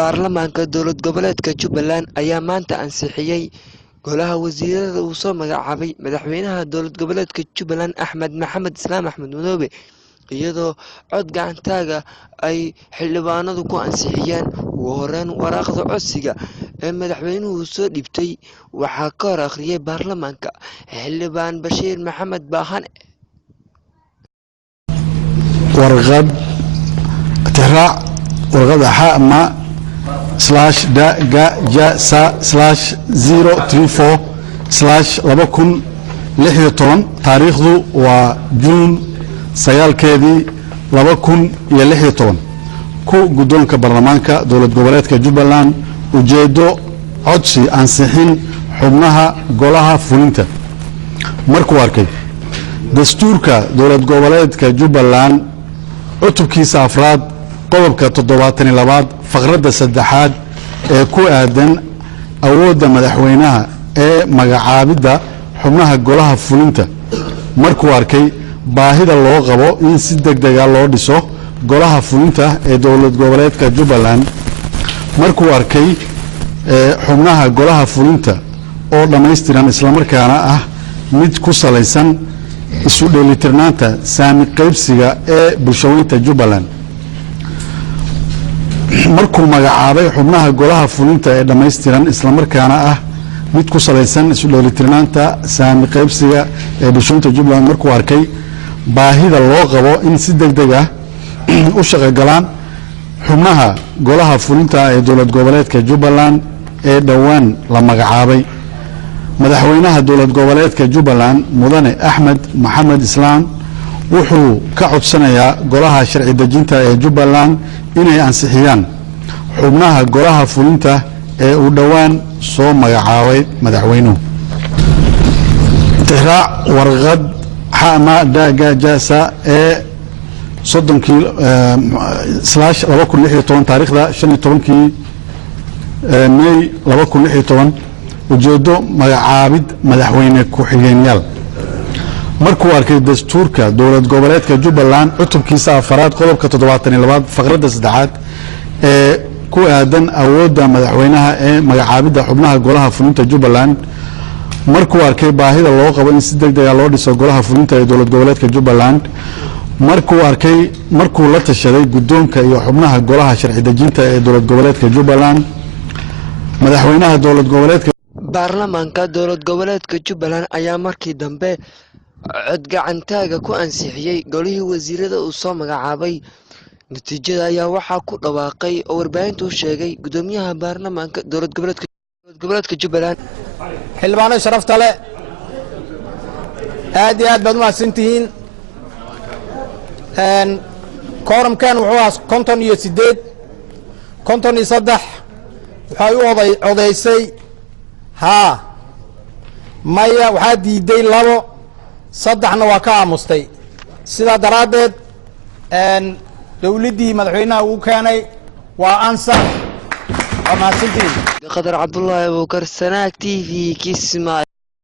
baarlamaanka dowlad goboleedka Jubbaland ayaa maanta ansixiyay golaha wasiirada uu soo magacaabay madaxweynaha dowlad goboleedka Jubbaland Axmed Maxamed Islaam Axmed Madoobe iyadoo cod gacantaaga ay xildhibaanadu ku ansixiyeen ugu horreyn waraaqda codsiga ee madaxweynuhu soo dhibtay waxaa ka hor akhriyay baarlamaanka xildhibaan Bashiir Maxamed Baahan warqad tixraac warqada xama /da/ja/034/2016 taariikhdu waa Juun 9keedii 2016 ku guddoonka baarlamaanka dowlad goboleedka Jubbaland ujeedo codsi ansixin xubnaha golaha fulinta markuu arkay dastuurka dowlad goboleedka Jubbaland cutubkiisa afraad qodobka 72 faqradda 3 ee ku aadan awoodda madaxweynaha ee magacaabidda xubnaha golaha fulinta markuu arkay baahida loo qabo in si degdeg ah loo dhiso golaha fulinta ee dowlad goboleedka Jubbaland markuu arkay xubnaha golaha fulinta oo dhameystiran isla markaana ah mid ku salaysan isu dheelitirnaanta saami qaybsiga ee bulshooyinka Jubbaland markuu magacaabay xubnaha golaha fulinta ee dhameystiran isla markaana ah mid ku salaysan isu dheelitirnaanta saami qaybsiga ee bulshooyinka Jubbaland markuu arkay baahida loo qabo in si degdeg ah u shaqagalaan xubnaha golaha fulinta ee dowlad goboleedka Jubbaland ee dhawaan la magacaabay madaxweynaha dowlad goboleedka Jubbaland mudane Axmed Maxamed Islaam wuxuu ka codsanayaa golaha sharci dejinta ee Jubbaland inay ansixiyaan xubnaha golaha fulinta ee uu dhawaan soo magacaabay madaxweynuhu tixraac warqad xama dagajasa ee 30/2016 taariikhda 15 May 2016 ujeedo magacaabid madaxweyne ku-xigeenyaal markuu arkay dastuurka dowlad goboleedka Jubbaland cutubkiisa afraad qodobka 72 faqradda 3 ee ku aadan awoodda madaxweynaha ee magacaabidda xubnaha golaha fulinta Jubbaland markuu arkay baahida loo qabo in si degdeg ah loo dhiso golaha fulinta ee dowlad goboleedka Jubbaland markuu la tashaday guddoonka iyo xubnaha golaha sharci dejinta ee dowlad goboleedka Jubbaland madaxweynaha dowlad goboleedka baarlamaanka dowlad goboleedka Jubbaland ayaa markii dambe cod gacantaaga ku ansixiyay golihii wasiirada uu soo magacaabay natiijada ayaa waxaa ku dhawaaqay oo warbaahintu sheegay gudoomiyaha baarlamaanka dowlad goboleedka Jubbaland xildhibaano sharafta leh aad iyo aad baad u mahadsantihiin kooramkan wuxuu ahaa 53 waxay u odaysay haa maya waxaa diiday 2 3na waa ka aamustay sidaa daraaddeed dowladdii madaxweynaha uu keenay waa ansax waa mahadsantihiin Qadar Cabdullaahi Abuukar Sanaag TV Kismaayo.